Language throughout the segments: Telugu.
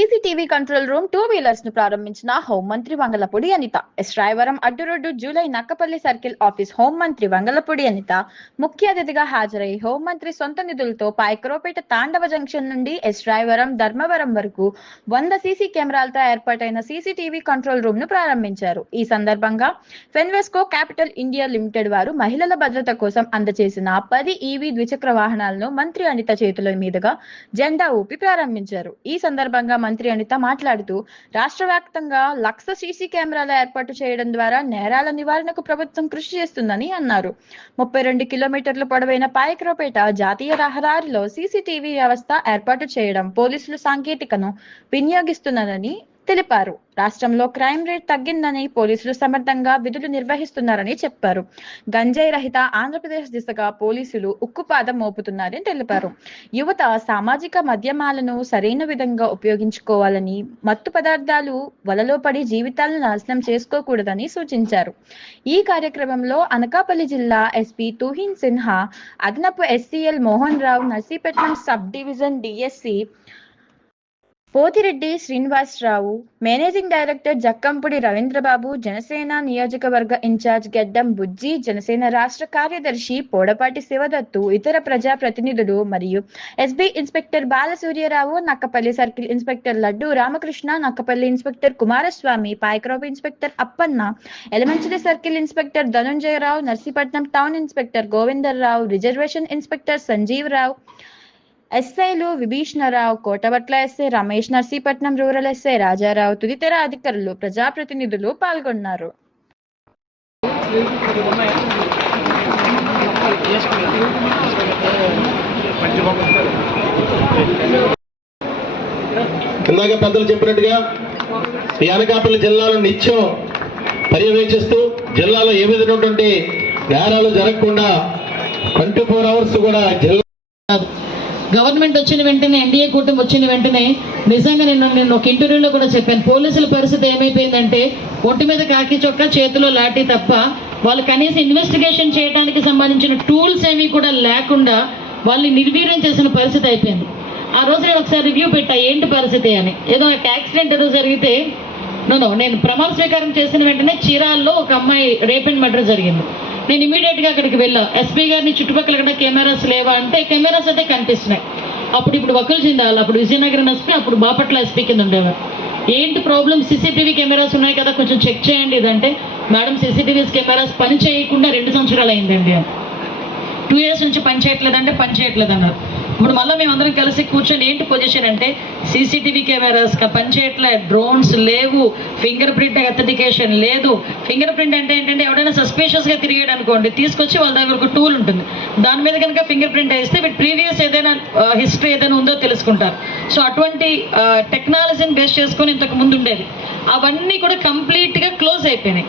సీసీటీవీ కంట్రోల్ రూమ్ టూ వీలర్స్ను ప్రారంభించిన హోంమంత్రి వంగలపూడి అనిత. ఎస్. రాయవరం అడ్డురోడ్డు జూలై నక్కపల్లి సర్కిల్ ఆఫీస్ హోంమంత్రి వంగలపూడి అనిత. ముఖ్య అతిథిగా హాజరై హోంమంత్రి సొంత నిధులతో పాయకరోపేట తాండవ జంక్షన్ నుండి ఎస్. రాయవరం ధర్మవరం వరకు వంద సీసీ కెమెరాలతో ఏర్పాటైన సీసీటీవీ కంట్రోల్ రూమ్ను ప్రారంభించారు. ఈ సందర్భంగా ఫెన్వెస్కో క్యాపిటల్ ఇండియా లిమిటెడ్ వారు మహిళల భద్రత కోసం అందజేసిన పది ఈవీ ద్విచక్ర వాహనాలను మంత్రి అనిత చేతుల మీదుగా జెండా ఊపి ప్రారంభించారు. ఈ సందర్భంగా మంత్రి అనిత మాట్లాడుతూ రాష్ట్ర వ్యాప్తంగా లక్ష సీసీ కెమెరాల ఏర్పాటు చేయడం ద్వారా నేరాల నివారణకు ప్రభుత్వం కృషి చేస్తుందని అన్నారు. ముప్పై రెండు కిలోమీటర్ల పొడవైన పాయక్రోపేట జాతీయ రహదారిలో సీసీటీవీ వ్యవస్థ ఏర్పాటు చేయడం పోలీసులు సాంకేతికను వినియోగిస్తున్నారని తెలిపారు. రాష్ట్రంలో క్రైమ్ రేట్ తగ్గిందని పోలీసులు సమర్థంగా విధులు నిర్వహిస్తున్నారని చెప్పారు. గంజాయి రహిత ఆంధ్రప్రదేశ్ దిశగా పోలీసులు ఉక్కుపాదం మోపుతున్నారని తెలిపారు. యువత సామాజిక మాధ్యమాలను సరైన విధంగా ఉపయోగించుకోవాలని మత్తు పదార్థాలు వలలో పడి జీవితాలను నాశనం చేసుకోకూడదని సూచించారు. ఈ కార్యక్రమంలో అనకాపల్లి జిల్లా ఎస్పీ తుహిన్ సిన్హా అదనపు SCL Mohan Rao Narsipatnam sub division DSC Pothireddy Srinivasarao managing director Jakkampudi Ravindrababu Janasena నియోజకవర్గ ఇన్ఛార్జ్ గెడ్డం బుజ్జి జనసేన రాష్ట్ర కార్యదర్శి పోడపాటి శివదత్తు ఇతర ప్రజా ప్రతినిధులు మరియు SB inspector Balasuryarao Nakkapalli circle inspector Laddu Ramakrishna Nakkapalli inspector Kumaraswamy పాయక్రోప్ inspector Appanna Elamanchili circle inspector Dhanunjayarao Narsipatnam town inspector Govindarrao reservation inspector Sanjeev Rao ఎస్ఐలు Vibhishanarao Kotabatla SI Ramesh Narsipatnam rural SI Rajarao తదితర అధికారులు ప్రజాప్రతినిధులు పాల్గొన్నారు. ఇందాక పెద్దలు చెప్పినట్టుగా ఈ అనకాపల్లి జిల్లాలో నిత్యం పర్యవేక్షిస్తూ జిల్లాలో ఏ విధమైనటువంటి నేరాలు జరగకుండా ట్వంటీ ఫోర్ అవర్స్ కూడా జిల్లా గవర్నమెంట్ వచ్చిన వెంటనే ఎన్డీఏ కూటమి వచ్చిన వెంటనే నిజంగా నేను నేను ఒక ఇంటర్వ్యూలో కూడా చెప్పాను. పోలీసుల పరిస్థితి ఏమైపోయిందంటే ఒంటి మీద కాకి చొక్క చేతిలో లాఠీ తప్ప వాళ్ళు కనీసం ఇన్వెస్టిగేషన్ చేయడానికి సంబంధించిన టూల్స్ ఏమీ కూడా లేకుండా వాళ్ళని నిర్వీర్యం చేసిన పరిస్థితి అయిపోయింది. ఆ రోజు నేను ఒకసారి రివ్యూ పెట్టా ఏంటి పరిస్థితి అని. ఏదో ఒక యాక్సిడెంట్ ఏదో జరిగితే నో నేను ప్రమాణ స్వీకారం చేసిన వెంటనే చీరాల్లో ఒక అమ్మాయి రేప్ అండ్ మర్డర్ జరిగింది. నేను ఇమీడియట్గా అక్కడికి వెళ్ళా. ఎస్పీ గారిని చుట్టుపక్కల కూడా కెమెరాస్ లేవా అంటే కెమెరాస్ అయితే కనిపిస్తున్నాయి. అప్పుడు ఇప్పుడు వకుల్ జిందాల్ అప్పుడు విజయనగరం ఎస్పీ అప్పుడు బాపట్ల ఎస్పీ కింద ఉండేవారు. ఏంటి ప్రాబ్లం సీసీటీవీ కెమెరాస్ ఉన్నాయి కదా కొంచెం చెక్ చేయండి ఇదంటే. మేడం సీసీటీవీస్ కెమెరాస్ పని చేయకుండా రెండు సంవత్సరాలు అయిందండి. టూ ఇయర్స్ నుంచి పని చేయట్లేదంటే పని చేయట్లేదు అన్నారు ఇప్పుడు మళ్ళీ మేమందరం కలిసి కూర్చొని ఏంటి పొజిషన్ అంటే సీసీటీవీ కెమెరాస్ పనిచేయట్లే డ్రోన్స్ లేవు ఫింగర్ ప్రింట్ అథెంటికేషన్ లేదు. ఫింగర్ ప్రింట్ అంటే ఏంటంటే ఎవడైనా సస్పీషియస్గా తిరిగాడు అనుకోండి తీసుకొచ్చి వాళ్ళ దగ్గర ఒక టూల్ ఉంటుంది. దాని మీద కనుక ఫింగర్ ప్రింట్ వేస్తే వీటి ప్రీవియస్ ఏదైనా హిస్టరీ ఏదైనా ఉందో తెలుసుకుంటారు. సో అటువంటి టెక్నాలజీని బేస్ చేసుకొని ఇంతకు ముందు ఉండేది. అవన్నీ కూడా కంప్లీట్గా క్లోజ్ అయిపోయినాయి.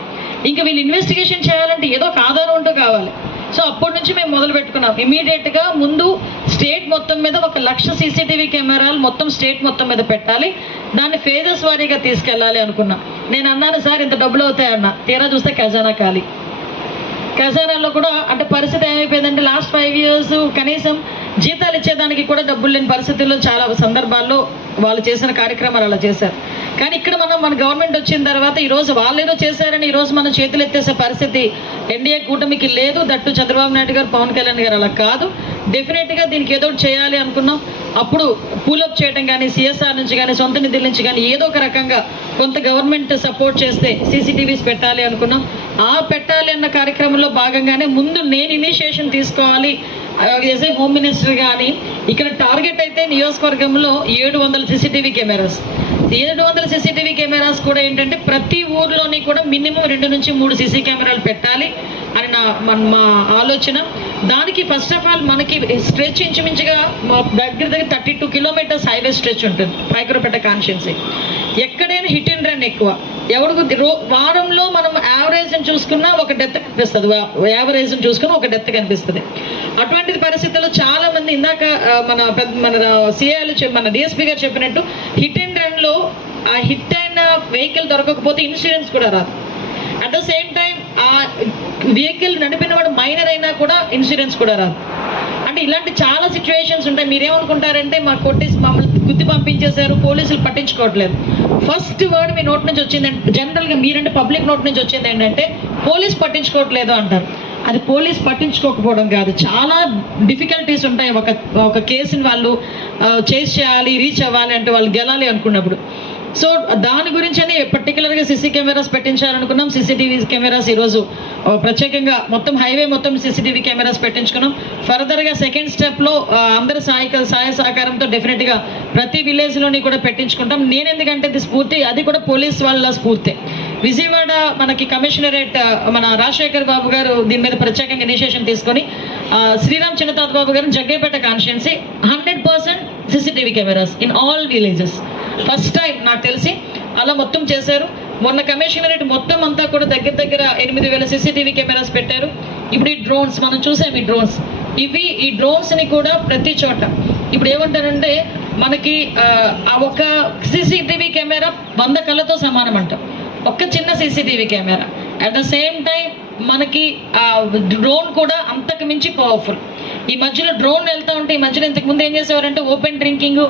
ఇంకా వీళ్ళు ఇన్వెస్టిగేషన్ చేయాలంటే ఏదో ఒక ఆధారం ఉంటూ కావాలి. సో అప్పటి నుంచి మేము మొదలు పెట్టుకున్నాం. ఇమీడియట్గా ముందు స్టేట్ మొత్తం మీద ఒక లక్ష సీసీటీవీ కెమెరాలు మొత్తం స్టేట్ మొత్తం మీద పెట్టాలి. దాన్ని ఫేజెస్ వారీగా తీసుకెళ్ళాలి అనుకున్నాం. నేను అన్నాను సార్ ఇంత డబ్బులు అవుతాయన్న. తీరా చూస్తే ఖజానా ఖాళీ. ఖజానాలో కూడా అంటే పరిస్థితి ఏమైపోయిందంటే లాస్ట్ ఫైవ్ ఇయర్స్ కనీసం జీతాలు ఇచ్చేదానికి కూడా డబ్బులు లేని పరిస్థితుల్లో చాలా సందర్భాల్లో వాళ్ళు చేసిన కార్యక్రమాలు అలా చేశారు. కానీ ఇక్కడ మనం మన గవర్నమెంట్ వచ్చిన తర్వాత ఈరోజు వాళ్ళు ఏదో చేశారని ఈరోజు మనం చేతులు ఎత్తేసే పరిస్థితి ఎన్డీఏ కూటమికి లేదు. దట్టు చంద్రబాబు నాయుడు గారు పవన్ కళ్యాణ్ గారు అలా కాదు. డెఫినెట్గా దీనికి ఏదో ఒకటి చేయాలి అనుకున్నాం. అప్పుడు పూలప్ చేయడం కానీ సిఎస్ఆర్ నుంచి కానీ సొంత నిధుల నుంచి కానీ ఏదో ఒక రకంగా కొంత గవర్నమెంట్ సపోర్ట్ చేస్తే సీసీటీవీస్ పెట్టాలి అనుకున్నాం. ఆ పెట్టాలి అన్న కార్యక్రమంలో భాగంగానే ముందు నేను ఇనిషియేషన్ తీసుకోవాలి. ఎస్ ఏ హోమ్ మినిస్టర్ కానీ ఇక్కడ టార్గెట్ అయితే నియోజకవర్గంలో ఏడు వందల సీసీటీవీ కెమెరాస్. ఏడు వందల సీసీటీవీ కెమెరాస్ కూడా ఏంటంటే ప్రతి ఊర్లోని కూడా మినిమం రెండు నుంచి మూడు సీసీ కెమెరాలు పెట్టాలి అని నా మన- మా ఆలోచన. దానికి ఫస్ట్ ఆఫ్ ఆల్ మనకి స్ట్రెచ్ ఇంచుమించుగా మా దగ్గర దగ్గర thirty two kilometres highway stretch ఉంటుంది పైకరపేట కాన్షియన్సీ ఎక్కడైనా హిట్ అండ్ రన్ ఎక్కువ. ఎవరికి రో వారంలో మనం యావరేజ్ని చూసుకున్నా ఒక డెత్ కనిపిస్తుంది. యావరేజ్ని చూసుకున్నా ఒక డెత్ కనిపిస్తుంది. అటువంటి పరిస్థితుల్లో చాలా మంది ఇందాక మన పెద్ద- మన సిఐలు మన డిఎస్పీ గారు చెప్పినట్టు హిట్ అండ్ రన్లో ఆ హిట్ అయిన వెహికల్ దొరకకపోతే ఇన్సూరెన్స్ కూడా రాదు. At the same time vehicle నడిపిన వాడు మైనర్ అయినా కూడా ఇన్సూరెన్స్ కూడా రాదు. అంటే ఇలాంటి చాలా సిచ్యువేషన్స్ ఉంటాయి. మీరేమనుకుంటారంటే మా కొట్టేసి మమ్మల్ని గుద్ది పంపించేశారు పోలీసులు పట్టించుకోవట్లేదు. ఫస్ట్ వర్డ్ మీ నోట్ నుంచి వచ్చింది జనరల్గా మీరంటే పబ్లిక్ నోట్ నుంచి వచ్చింది ఏంటంటే పోలీస్ పట్టించుకోవట్లేదు అంటారు. అది పోలీస్ పట్టించుకోకపోవడం కాదు. చాలా డిఫికల్టీస్ ఉంటాయి. ఒక ఒక కేసుని వాళ్ళు చేసి చేయాలి రీచ్ అవ్వాలి అంటే వాళ్ళు గెలాలి అనుకున్నప్పుడు. సో దాని గురించని పర్టికులర్గా సీసీ కెమెరాస్ పెట్టించాలనుకున్నాం. సీసీటీవీ కెమెరాస్ ఈరోజు ప్రత్యేకంగా మొత్తం హైవే మొత్తం సీసీటీవీ కెమెరాస్ పెట్టించుకున్నాం. ఫర్దర్గా సెకండ్ స్టెప్లో అందరి సహాయక సహాయ సహకారంతో డెఫినెట్గా ప్రతి విలేజ్లోని కూడా పెట్టించుకుంటాం. నేను ఎందుకంటే ఇది స్ఫూర్తి అది కూడా పోలీస్ వాళ్ళ స్ఫూర్తి. విజయవాడ మనకి కమిషనరేట్ మన రాజశేఖర్ బాబు గారు దీని మీద ప్రత్యేకంగా ఇనిషియేషన్ తీసుకొని శ్రీరామ్ చిన్నతాత బాబు గారు Jaggepeta constituency hundred percent CCTV cameras in all villages. First time నాకు తెలిసి అలా మొత్తం చేశారు. మొన్న కమిషనరేట్ మొత్తం అంతా కూడా దగ్గర దగ్గర ఎనిమిది వేల సీసీటీవీ కెమెరాస్ పెట్టారు. ఇప్పుడు ఈ డ్రోన్స్ మనం చూసాం ఈ డ్రోన్స్ ఇవి ఈ డ్రోన్స్ని కూడా ప్రతి చోట ఇప్పుడు ఏమంటారంటే మనకి ఆ, ఒక సీసీటీవీ కెమెరా వంద కళ్ళతో సమానం అంట. ఒక్క చిన్న CCTV camera. At the same time మనకి డ్రోన్ కూడా అంతకు మించి పవర్ఫుల్ ఈ మధ్యలో డ్రోన్ వెళ్తూ ఉంటే ఈ మధ్యలో ఇంతకు ముందు ఏం చేసేవారంటే ఓపెన్ డ్రింకింగ్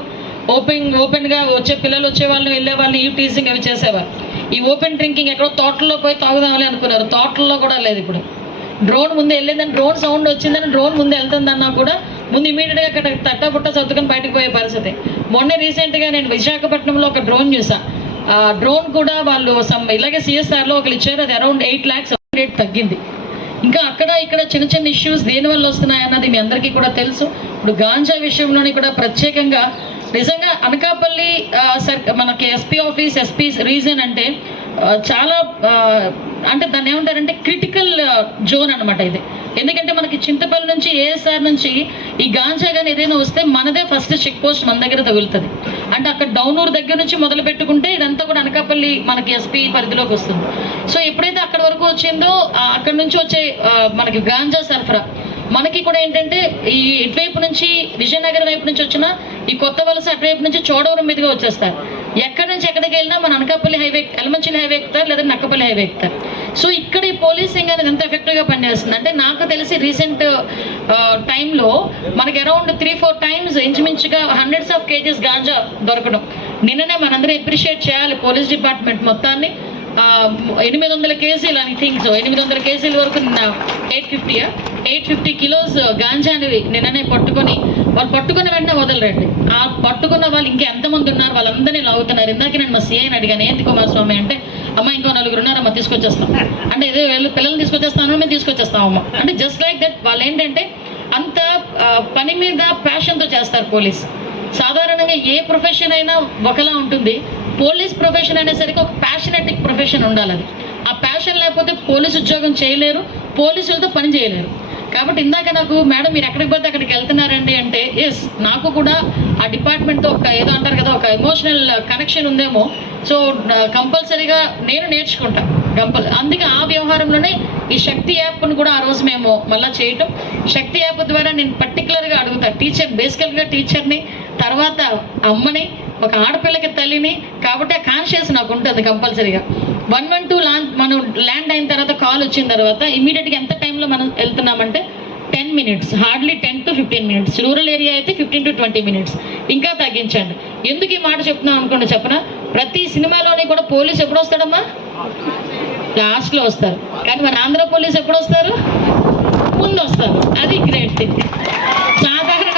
ఓపెన్ ఓపెన్గా వచ్చే పిల్లలు వచ్చే వాళ్ళు వెళ్ళే వాళ్ళు ఈ టీజింగ్ అవి చేసేవారు. ఈ ఓపెన్ డ్రింకింగ్ ఎక్కడో తోటల్లో పోయి తాగుదామని అనుకున్నారు. తోటల్లో కూడా లేదు ఇప్పుడు. డ్రోన్ ముందు వెళ్ళిందని డ్రోన్ సౌండ్ వచ్చిందని డ్రోన్ ముందు వెళ్తుందన్నా కూడా ముందు ఇమీడియట్గా అక్కడ తట్ట బుట్ట సర్దుకొని బయటకు పోయే పరిస్థితి. మొన్న రీసెంట్గా నేను విశాఖపట్నంలో ఒక డ్రోన్ చూసా. ఆ డ్రోన్ కూడా వాళ్ళు సమ్ ఇలాగే సిఎస్ఆర్లో ఒకరు ఇచ్చారు. అది అరౌండ్ ఎయిట్ ల్యాక్స్ రేట్ తగ్గింది. ఇంకా అక్కడ ఇక్కడ చిన్న చిన్న ఇష్యూస్ దేనివల్ల వస్తున్నాయన్నది వస్తున్నాయి అన్నది మీ అందరికీ కూడా తెలుసు. ఇప్పుడు గాంజా విషయంలోని కూడా ప్రత్యేకంగా నిజంగా అనకాపల్లి సర్ మనకి ఎస్పీ ఆఫీస్ ఎస్పీ రీజన్ అంటే చాలా అంటే దాన్ని ఏమంటారంటే క్రిటికల్ జోన్ అనమాట ఇది. ఎందుకంటే మనకి చింతపల్లి నుంచి ఏఎస్ఆర్ నుంచి ఈ గాంజా కానీ ఏదైనా వస్తే మనదే ఫస్ట్ చెక్ పోస్ట్ మన దగ్గర తగులుతుంది. అంటే అక్కడ డౌనూరు దగ్గర నుంచి మొదలు పెట్టుకుంటే ఇదంతా కూడా అనకాపల్లి మనకి ఎస్పీ పరిధిలోకి వస్తుంది. సో ఎప్పుడైతే అక్కడ వరకు వచ్చిందో అక్కడ నుంచి వచ్చే మనకి గాంజా సరఫరా మనకి కూడా ఏంటంటే ఈ ఇటువైపు నుంచి విజయనగరం వైపు నుంచి వచ్చిన ఈ కొత్త వలస అటువైపు నుంచి చోడవరం మీదుగా వచ్చేస్తారు. ఎక్కడి నుంచి ఎక్కడికి వెళ్ళినా మన అనకాపల్లి హైవే ఎలమంచిలి హైవే ఎక్కుతారు లేదా నక్కపల్లి హైవే ఎక్కుతారు. సో ఇక్కడ ఈ పోలీసింగ్ అనేది ఎంత ఎఫెక్టివ్గా పనిచేస్తుంది? అంటే నాకు తెలిసి రీసెంట్ టైంలో మనకి అరౌండ్ త్రీ ఫోర్ టైమ్స్ ఇంచుమించుగా హండ్రెడ్స్ ఆఫ్ కేజీస్ గాంజా దొరకడం. నిన్ననే మనందరూ అప్రిషియేట్ చేయాలి పోలీస్ డిపార్ట్మెంట్ మొత్తాన్ని. ఎనిమిది వందల కేజీలు అని థింక్ ఎనిమిది వందల కేజీల వరకు నిన్న ఎయిట్ ఫిఫ్టీయా ఎయిట్ ఫిఫ్టీ కిలోస్ గాంజా అనేవి నిన్ననే పట్టుకొని వాళ్ళు పట్టుకున్న వెంటనే వదలరండి. ఆ పట్టుకున్న వాళ్ళు ఇంకా ఎంతమంది ఉన్నారు? వాళ్ళందరినీ లాగుతున్నారు. ఇందాక నేను మా సీఐని అడిగాను ఏంటి కుమారస్వామి అంటే అమ్మ ఇంకో నలుగురు ఉన్నారమ్మ తీసుకొచ్చేస్తాం. అంటే ఏదో వీళ్ళు పిల్లల్ని తీసుకొచ్చేస్తాను మేము తీసుకొచ్చేస్తాం అమ్మ. అంటే జస్ట్ లైక్ దట్ వాళ్ళు ఏంటంటే అంత పని మీద ప్యాషన్తో చేస్తారు పోలీస్. సాధారణంగా ఏ ప్రొఫెషన్ అయినా ఒకలా ఉంటుంది. పోలీస్ ప్రొఫెషన్ అనేసరికి ఒక ప్యాషనెటిక్ ప్రొఫెషన్ ఉండాలి అది. ఆ ప్యాషన్ లేకపోతే పోలీస్ ఉద్యోగం చేయలేరు పోలీసులతో పని చేయలేరు. కాబట్టి ఇందాక నాకు మేడం మీరు ఎక్కడికి పోతే అక్కడికి వెళ్తున్నారండి అంటే ఎస్ నాకు కూడా ఆ డిపార్ట్మెంట్తో ఒక ఏదో అంటారు కదా ఒక ఎమోషనల్ కనెక్షన్ ఉందేమో. సో కంపల్సరీగా నేను నేర్చుకుంటా కంపల్ అందుకే ఆ వ్యవహారంలోనే ఈ శక్తి యాప్ను కూడా ఆ రోజు మేము మళ్ళీ చేయటం. శక్తి యాప్ ద్వారా నేను పర్టికులర్గా అడుగుతా టీచర్ బేసికల్గా టీచర్ని తర్వాత అమ్మని ఒక ఆడపిల్లకి తల్లిని కాబట్టి ఆ కాన్షియస్ నాకు ఉంటుంది కంపల్సరీగా. వన్ వన్ టూ లాంచ్ మనం ల్యాండ్ అయిన తర్వాత కాల్ వచ్చిన తర్వాత ఇమీడియట్గా ఎంత టైంలో మనం వెళ్తున్నామంటే ten minutes hardly ten to fifteen minutes rural area అయితే ఫిఫ్టీన్ టు ట్వంటీ మినిట్స్ ఇంకా తగ్గించండి. ఎందుకు ఈ మాట చెప్తున్నాం అనుకోండి చెప్పనా? ప్రతి సినిమాలోని కూడా పోలీస్ ఎప్పుడు వస్తాడమ్మా? లాస్ట్లో వస్తారు. కానీ మన ఆంధ్ర పోలీస్ ఎప్పుడు వస్తారు? ముందు వస్తారు. అది గ్రేట్ థింగ్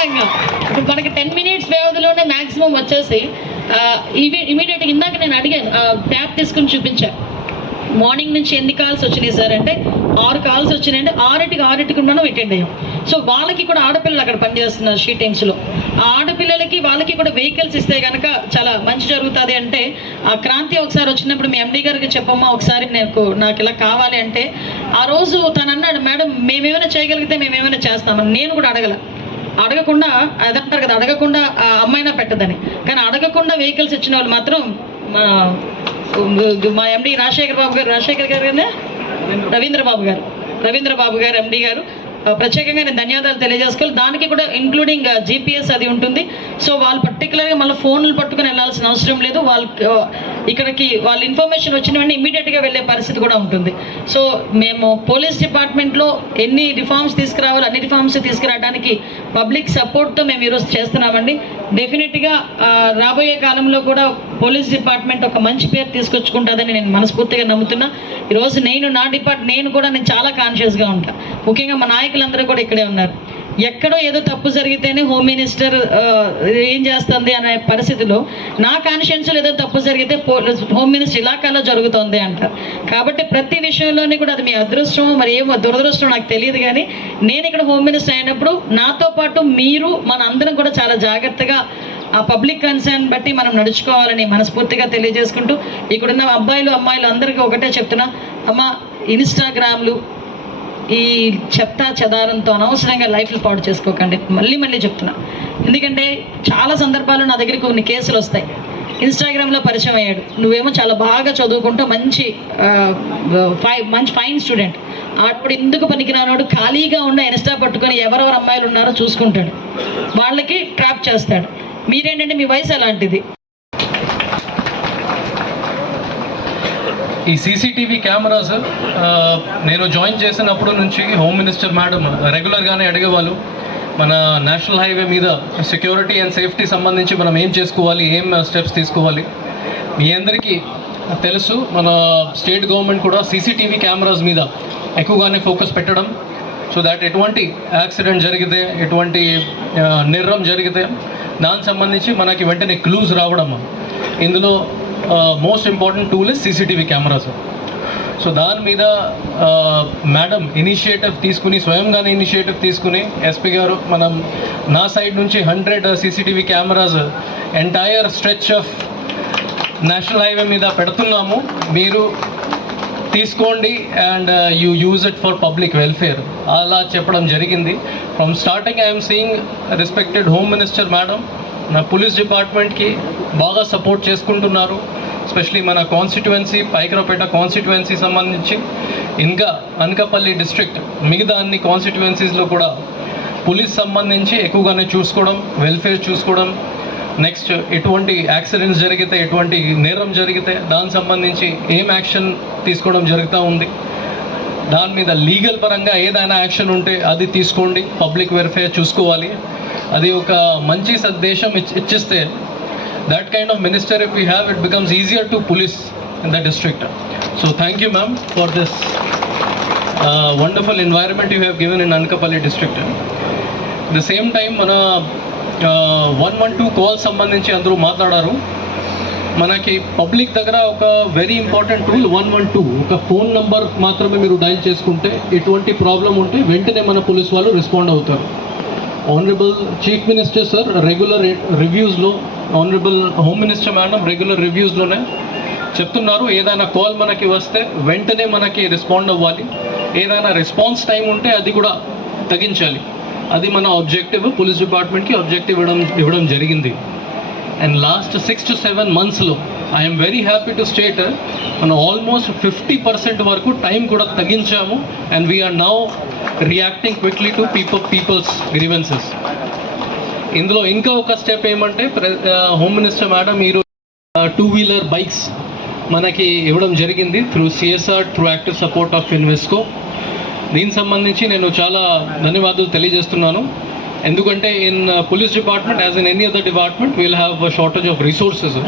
సాధారణంగా ఇప్పుడు మనకి టెన్ మినిట్స్ వ్యవధిలోనే మ్యాక్సిమం వచ్చేసి ఇవి ఇమీడియట్గా ఇందాక నేను అడిగాను ట్యాప్ తీసుకుని చూపించాను మార్నింగ్ నుంచి ఎన్ని కాల్స్ వచ్చినాయి సార్ అంటే ఆరు కాల్స్ వచ్చినాయంటే ఆరింటికి ఆరింటికి మనం అటెండ్ అయ్యాం సో వాళ్ళకి కూడా ఆడపిల్లలు అక్కడ పనిచేస్తున్నారు షీ టీమ్స్లో ఆ ఆడపిల్లలకి వాళ్ళకి కూడా వెహికల్స్ ఇస్తే కనుక చాలా మంచి జరుగుతుంది అంటే ఆ క్రాంతి ఒకసారి వచ్చినప్పుడు మీ ఎండి గారికి చెప్పమ్మా ఒకసారి నాకు నాకు ఇలా కావాలి అంటే ఆ రోజు తను అన్నాడు మేడం మేమేమైనా చేయగలిగితే మేమేమైనా చేస్తామని. నేను కూడా అడగల. అడగకుండా అదంటారు కదా అడగకుండా ఆ అమ్మాయినా పెట్టదని. కానీ అడగకుండా వెహికల్స్ ఇచ్చిన వాళ్ళు మాత్రం మా మా ఎండి రాజశేఖర్ బాబు గారు రాజశేఖర్ గారు కదా రవీంద్ర బాబు గారు రవీంద్ర బాబు గారు. ఎండి గారు ప్రత్యేకంగా నేను ధన్యవాదాలు తెలియజేసుకోవాలి దానికి కూడా ఇంక్లూడింగ్ జీపీఎస్ అది ఉంటుంది. సో వాళ్ళు పర్టికులర్గా మళ్ళీ ఫోన్లు పట్టుకుని వెళ్ళాల్సిన అవసరం లేదు. వాళ్ళు ఇక్కడికి వాళ్ళ ఇన్ఫర్మేషన్ వచ్చిన వెంటనే ఇమీడియట్గా వెళ్ళే పరిస్థితి కూడా ఉంటుంది. సో మేము పోలీస్ డిపార్ట్మెంట్లో ఎన్ని రిఫార్మ్స్ తీసుకురావాలో అన్ని రిఫార్మ్స్ తీసుకురావడానికి పబ్లిక్ సపోర్ట్తో మేము ఈరోజు చేస్తున్నామండి. డెఫినెట్గా రాబోయే కాలంలో కూడా పోలీస్ డిపార్ట్మెంట్ ఒక మంచి పేరు తీసుకొచ్చుకుంటుందని నేను మనస్ఫూర్తిగా నమ్ముతున్నా. ఈరోజు నేను నా డిపార్ట్ నేను కూడా నేను చాలా కాన్షియస్గా ఉంటాను ముఖ్యంగా మా నాయకులందరూ కూడా ఇక్కడే ఉన్నారు. ఎక్కడో ఏదో తప్పు జరిగితేనే హోమ్ మినిస్టర్ ఏం చేస్తుంది అనే పరిస్థితిలో నా కాన్షియన్స్లో ఏదో తప్పు జరిగితే పోలీస్ హోమ్ మినిస్టర్ ఇలాకాలో జరుగుతుంది అంటారు కాబట్టి ప్రతి విషయంలోనే కూడా అది మీ అదృష్టం మరి ఏమో దురదృష్టం నాకు తెలియదు కానీ నేను ఇక్కడ హోమ్ మినిస్టర్ అయినప్పుడు నాతో పాటు మీరు మన అందరం కూడా చాలా జాగ్రత్తగా ఆ పబ్లిక్ కన్సర్న్ బట్టి మనం నడుచుకోవాలని మనస్ఫూర్తిగా తెలియజేసుకుంటూ ఇక్కడున్న అబ్బాయిలు అమ్మాయిలు అందరికీ ఒకటే చెప్తున్నా. అమ్మ ఇన్స్టాగ్రామ్లు ఈ చెత్త చెదారంతో అనవసరంగా లైఫ్లు పాడు చేసుకోకండి. మళ్ళీ మళ్ళీ చెప్తున్నా. ఎందుకంటే చాలా సందర్భాల్లో నా దగ్గరికి కొన్ని కేసులు వస్తాయి. ఇన్స్టాగ్రామ్లో పరిచయం అయ్యాడు. నువ్వేమో చాలా బాగా చదువుకుంటూ మంచి ఫై మంచి ఫైన్ స్టూడెంట్. అప్పుడు ఎందుకు పనికిరానోడు? ఖాళీగా ఉన్న ఇన్స్టా పట్టుకొని ఎవరెవరు అమ్మాయిలు ఉన్నారో చూసుకుంటాడు. వాళ్ళకి ట్రాప్ చేస్తాడు. మీరేంటంటే మీ వయసు అలాంటిది. ఈ సీసీటీవీ కెమెరాస్ నేను జాయిన్ చేసినప్పుడు నుంచి హోమ్ మినిస్టర్ మేడం రెగ్యులర్గానే అడిగేవాళ్ళు మన నేషనల్ హైవే మీద సెక్యూరిటీ అండ్ సేఫ్టీ సంబంధించి మనం ఏం చేసుకోవాలి ఏం స్టెప్స్ తీసుకోవాలి మీ అందరికీ తెలుసు మన స్టేట్ గవర్నమెంట్ కూడా సీసీటీవీ కెమెరాస్ మీద ఎక్కువగానే ఫోకస్ పెట్టడం సో దాట్ ఎటువంటి యాక్సిడెంట్ జరిగితే ఎటువంటి నిర్రం జరిగితే దానికి సంబంధించి మనకి వెంటనే క్లూస్ రావడం ఇందులో most important tool is CCTV cameras so దాని మీద uh, మేడం ఇనిషియేటివ్ తీసుకుని స్వయంగానే ఇనిషియేటివ్ తీసుకుని ఎస్పీ గారు మనం నా సైడ్ నుంచి hundred CCTV cameras entire stretch of national highway మీద పెడుతున్నాము. మీరు తీసుకోండి and you use it for public welfare అలా చెప్పడం జరిగింది. From starting I'm seeing respected home minister madam నా పోలీస్ డిపార్ట్మెంట్కి బాగా సపోర్ట్ చేసుకుంటున్నారు. ఎస్పెషలీ మన కాన్స్టిట్యువెన్సీ పైకరపేట కాన్స్టిట్యువెన్సీ సంబంధించి ఇంకా అనకాపల్లి డిస్ట్రిక్ట్ మిగతా అన్ని కాన్స్టిట్యువెన్సీస్లో కూడా పోలీస్ సంబంధించి ఎక్కువగానే చూసుకోవడం వెల్ఫేర్ చూసుకోవడం నెక్స్ట్ ఎటువంటి యాక్సిడెంట్స్ జరిగితే ఎటువంటి నేరం జరిగితే దానికి సంబంధించి ఏం యాక్షన్ తీసుకోవడం జరుగుతూ ఉంది. దాని మీద లీగల్ పరంగా ఏదైనా యాక్షన్ ఉంటే అది తీసుకోండి పబ్లిక్ వెల్ఫేర్ చూసుకోవాలి. అది ఒక మంచి సందేశం ఇచ్- that kind of minister if you have it becomes easier to police in the district so thank you ma'am for this wonderful environment you have given in Anakapalli district the same time మన వన్ వన్ టూ కాల్ సంబంధించి అందరూ మాట్లాడారు మనకి పబ్లిక్ దగ్గర ఒక very important tool one one two ఒక ఫోన్ నంబర్ మాత్రమే మీరు డైల్ చేసుకుంటే ఎటువంటి ప్రాబ్లం ఉంటే వెంటనే మన పోలీస్ వాళ్ళు రెస్పాండ్ అవుతారు honourable chief minister sir regular రివ్యూస్లో honourable home minister madam regular రివ్యూస్లోనే చెప్తున్నారు. ఏదైనా కాల్ మనకి వస్తే వెంటనే మనకి రెస్పాండ్ అవ్వాలి. ఏదైనా రెస్పాన్స్ టైం ఉంటే అది కూడా తగ్గించాలి. అది మన ఆబ్జెక్టివ్ పోలీస్ డిపార్ట్మెంట్కి ఆబ్జెక్టివ్ ఇవ్వడం ఇవ్వడం జరిగింది. And last six to seven మంత్స్లో I'm very happy to state మనం ఆల్మోస్ట్ ఫిఫ్టీ పర్సెంట్ వరకు టైం కూడా తగ్గించాము. And we're now reacting quickly to people people's grievances ఇందులో ఇంకా ఒక స్టెప్ ఏమంటే హోమ్ మినిస్టర్ మేడం మీరు టూ వీలర్ బైక్స్ మనకి ఇవ్వడం జరిగింది through CSR through active support of Invesco దీనికి సంబంధించి నేను చాలా ధన్యవాదాలు తెలియజేస్తున్నాను. ఎందుకంటే in police department as in any other department will have shortage of resources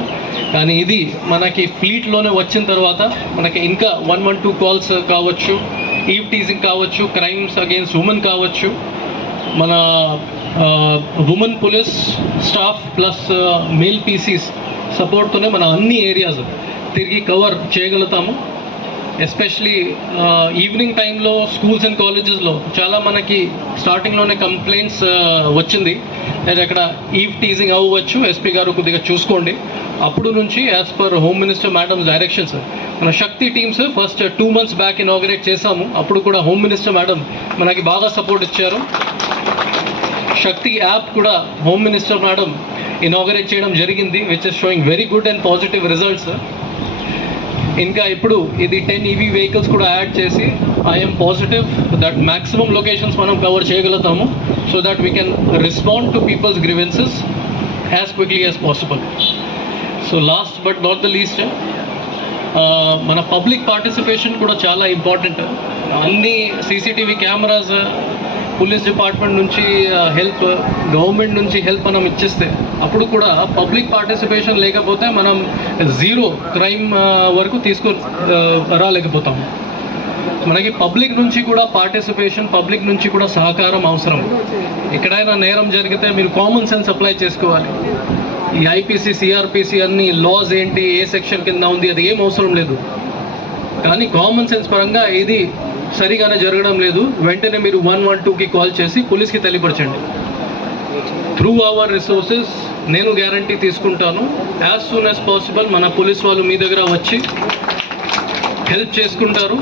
కానీ ఇది మనకి ఫ్లీట్లోనే వచ్చిన తర్వాత మనకి ఇంకా వన్ వన్ టూ కాల్స్ కావచ్చు ఈవ్ టీజింగ్ కావచ్చు క్రైమ్స్ అగేన్స్ట్ ఉమెన్ కావచ్చు. మన women police staff plus male PCs సపోర్ట్తోనే మన అన్ని ఏరియాస్ తిరిగి కవర్ చేయగలుగుతాము. ఎస్పెషలీ ఈవినింగ్ టైంలో స్కూల్స్ అండ్ కాలేజెస్లో చాలా మనకి స్టార్టింగ్లోనే కంప్లైంట్స్ వచ్చింది. లేదా అక్కడ ఈవ్ టీజింగ్ అవ్వచ్చు ఎస్పీ గారు కొద్దిగా చూసుకోండి. అప్పుడు నుంచి as per home minister madam directions మన Shakti teams first two months back inaugurate చేశాము. అప్పుడు కూడా హోమ్ మినిస్టర్ మేడం మనకి బాగా సపోర్ట్ ఇచ్చారు. శక్తి యాప్ కూడా హోమ్ మినిస్టర్ మేడం ఇనాగరేట్ చేయడం జరిగింది which is showing very good and positive results ఇంకా ఇప్పుడు ఇది టెన్ ఈవీ వెహికల్స్ కూడా యాడ్ చేసి I'm positive that maximum locations మనం కవర్ చేయగలుగుతాము so that we can respond to people's grievances as quickly as possible so last but not the least మన పబ్లిక్ పార్టిసిపేషన్ కూడా చాలా ఇంపార్టెంట్ అన్ని సీసీటీవీ కెమెరాస్ పోలీస్ డిపార్ట్మెంట్ నుంచి హెల్ప్ గవర్నమెంట్ నుంచి హెల్ప్ మనం ఇచ్చేస్తే అప్పుడు కూడా పబ్లిక్ పార్టిసిపేషన్ లేకపోతే మనం జీరో క్రైమ్ వరకు తీసుకొని రాలేకపోతాం మనకి పబ్లిక్ నుంచి కూడా పార్టిసిపేషన్ పబ్లిక్ నుంచి కూడా సహకారం అవసరం. ఎక్కడైనా నేరం జరిగితే మీరు కామన్ సెన్స్ అప్లై చేసుకోవాలి. ఈ ఐపీసీ సిఆర్పిసి అన్ని లాస్ ఏంటి ఏ సెక్షన్ కింద ఉంది అది ఏం అవసరం లేదు. కానీ కామన్ సెన్స్ పరంగా ఇది సరిగానే జరగడం లేదు. వెంటనే మీరు వన్ వన్ టూకి కాల్ చేసి పోలీస్కి తెలియపరచండి త్రూ అవర్ రిసోర్సెస్ నేను గ్యారంటీ తీసుకుంటాను. యాజ్ సూన్ యాజ్ పాసిబుల్ మన పోలీస్ వాళ్ళు మీ దగ్గర వచ్చి హెల్ప్ చేసుకుంటారు.